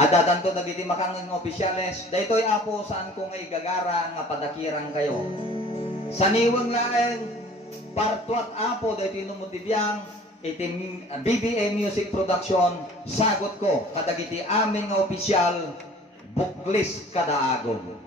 Adadan to dagiti makanging opisyales, daytoy apo saan ko ngay gagara nga padakirang kayo. Saniwang laeng partwat apo daytoy numutibiyang itim BBA Music Production, sagot ko kadagiti aming nga opisyal buklis kadaagon.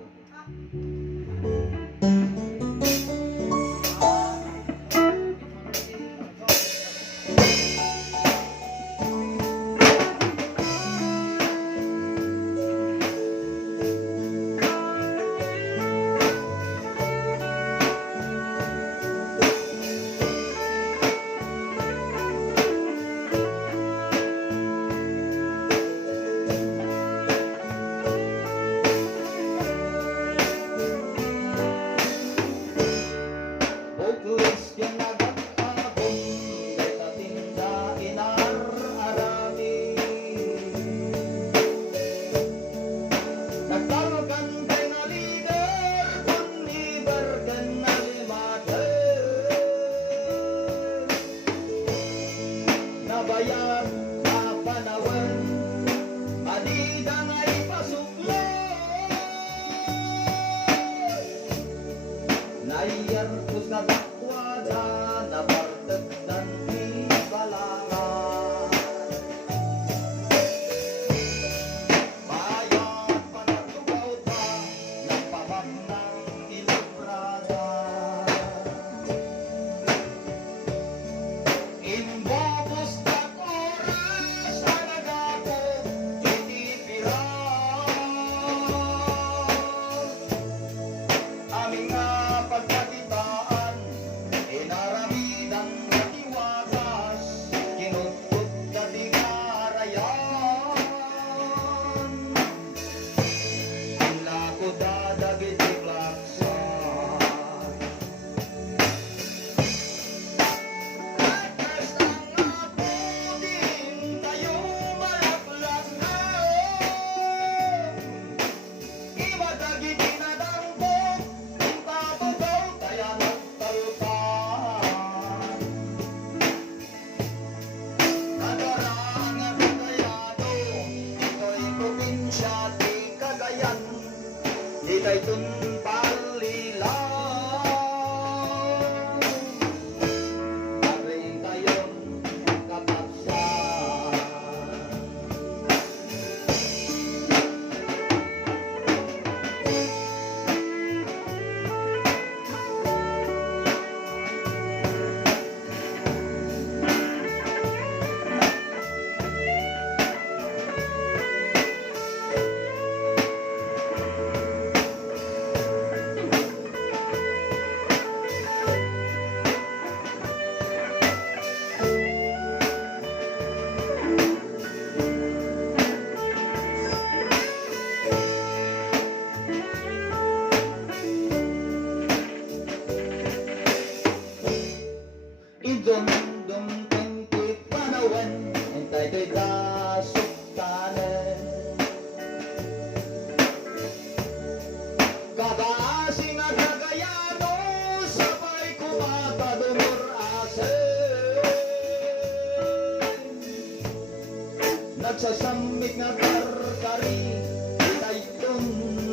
Nagsasamit nga karkari, itaytong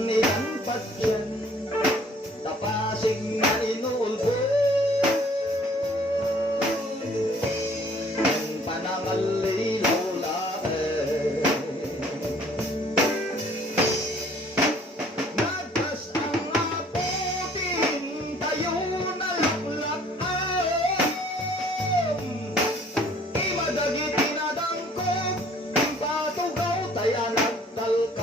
nilang patyan, tapasig na inuulbo. Ang panangalilaw lae, nagkas ang aputin, tayo na laklak. Imadagit inadangkog, patugaw tayo nagtalkan.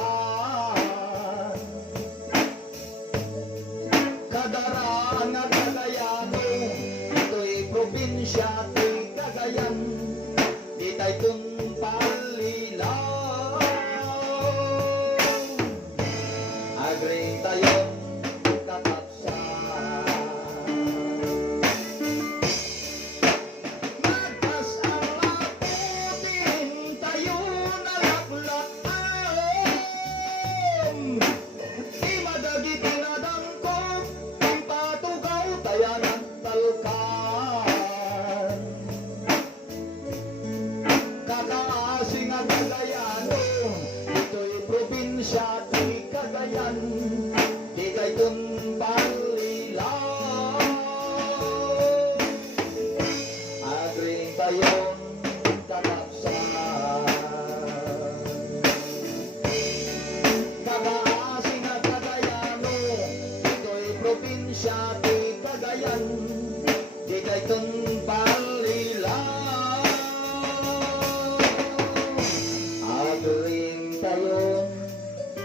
sayon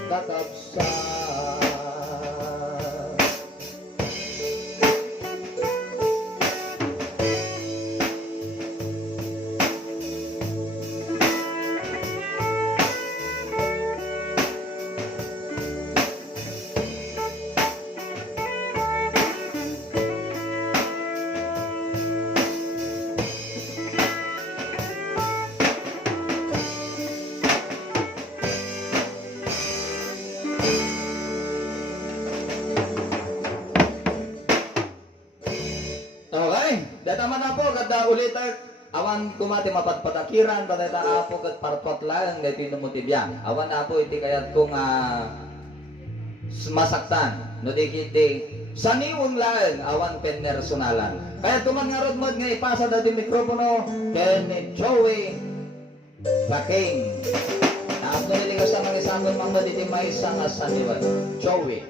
kakabsat. Okay, data man na po, kada ulit awan kumati mapatpatakiran, patata apo kat parpot lang, dati numutibyan. Awan na po iti kayat kong masaktan, no di kiti, sa niwang lang, awan personalan. Kaya tuman nga rod mo nga ipasa dati mikropono, ken Joey Laking. Naap na niligas sa mga isang mga diti may isang asaniwan, Joey.